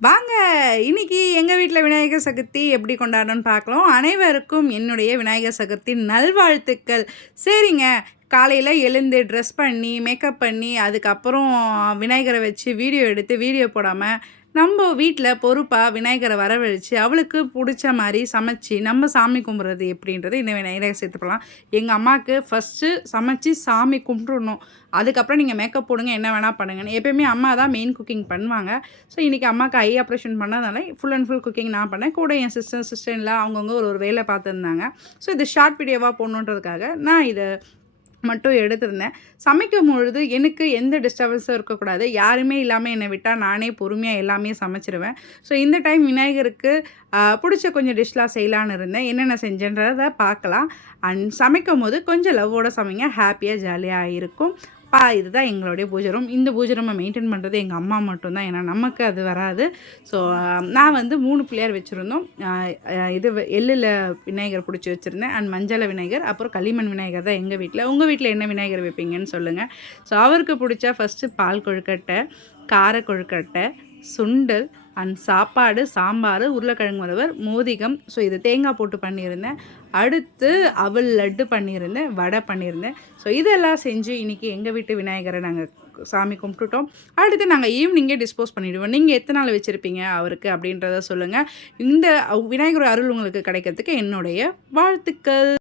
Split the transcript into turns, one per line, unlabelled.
வாங்க இன்னைக்கு எங்கள் வீட்டில் விநாயகர் சதுர்த்தி எப்படி கொண்டாடணும்னு பார்க்கலாம். அனைவருக்கும் என்னுடைய விநாயகர் சதுர்த்தி நல்வாழ்த்துக்கள். சரிங்க காலையில் எழுந்து ட்ரெஸ் பண்ணி மேக்கப் பண்ணி அதுக்கப்புறம் விநாயகரை வச்சு வீடியோ எடுத்து வீடியோ போடாமல் நம்ம வீட்டில் பொறுப்பாக விநாயகரை வரவழைச்சு அவளுக்கு பிடிச்ச மாதிரி சமைச்சு நம்ம சாமி கும்பிட்றது எப்படின்றது இந்த விநாயகரை சேர்த்து போகலாம் எங்கள் அம்மாவுக்கு ஃபஸ்ட்டு சமைச்சு சாமி கும்பிட்றணும் அதுக்கப்புறம் நீங்கள் மேக்கப் போடுங்க என்ன வேணால் பண்ணுங்கன்னு. எப்போயுமே அம்மா தான் மெயின் குக்கிங் பண்ணுவாங்க. ஸோ இன்றைக்கி அம்மாவுக்கு ஐ ஆப்ரேஷன் பண்ணதுனால ஃபுல் அண்ட் ஃபுல் குக்கிங் நான் பண்ணேன். கூட என் சிஸ்டர் சிஸ்டர்லாம் அவங்கவுங்க ஒரு ஒரு வேலை பார்த்துருந்தாங்க. ஸோ இது ஷார்ட் வீடியோவாக போடணுன்றதுக்காக நான் இதை மட்டும் எடுத்திருந்தேன். சமைக்கும் பொழுது எனக்கு எந்த டிஸ்டர்பன்ஸும் இருக்கக்கூடாது. யாருமே இல்லாமல் என்னை விட்டால் நானே பொறுமையாக எல்லாமே சமைச்சிருவேன். ஸோ இந்த டைம் விநாயகருக்கு பிடிச்ச கொஞ்சம் டிஷ்லாம் செய்யலான்னு இருந்தேன். என்னென்ன செஞ்சேன்றதை பார்க்கலாம். அண்ட் சமைக்கும் போது கொஞ்சம் லவ்வோட சமைங்க. ஹாப்பியாக ஜாலியாக இருக்கும். பா இதுதான் எங்களுடைய பூஜை ரூம் இந்த பூஜை ரூமை மெயின்டைன் பண்ணுறது எங்கள் அம்மா மட்டும்தான். ஏன்னா நமக்கு அது வராது. ஸோ நான் வந்து மூணு பிள்ளையார் வச்சுருந்தோம். இது எள்ளில் விநாயகர் பிடிச்சி வச்சுருந்தேன். அண்ட் மஞ்சள விநாயகர் அப்புறம் களிமண் விநாயகர் தான் எங்கள் வீட்டில் உங்கள் வீட்டில் என்ன விநாயகர் வைப்பீங்கன்னு சொல்லுங்கள் ஸோ அவருக்கு பிடிச்சா ஃபஸ்ட்டு பால் கொழுக்கட்டை கார கொழுக்கட்டை சுண்டல் அண்ட் சாப்பாடு சாம்பார் உருளைக்கிழங்கு வறுவர் மோதிகம். ஸோ இது தேங்காய் போட்டு பண்ணியிருந்தேன். அடுத்து அவள் லட்டு பண்ணியிருந்தேன் வடை பண்ணியிருந்தேன். ஸோ இதெல்லாம் செஞ்சு இன்றைக்கி எங்கள் வீட்டு விநாயகரை நாங்கள் சாமி கும்பிட்டுட்டோம். அடுத்து நாங்கள் ஈவினிங்கே டிஸ்போஸ் பண்ணிவிடுவோம் நீங்கள் எத்தனை நாள் வச்சுருப்பீங்க அவருக்கு அப்படின்றத சொல்லுங்கள் இந்த விநாயகர் அருள் உங்களுக்கு கிடைக்கிறதுக்கு என்னுடைய வாழ்த்துக்கள்.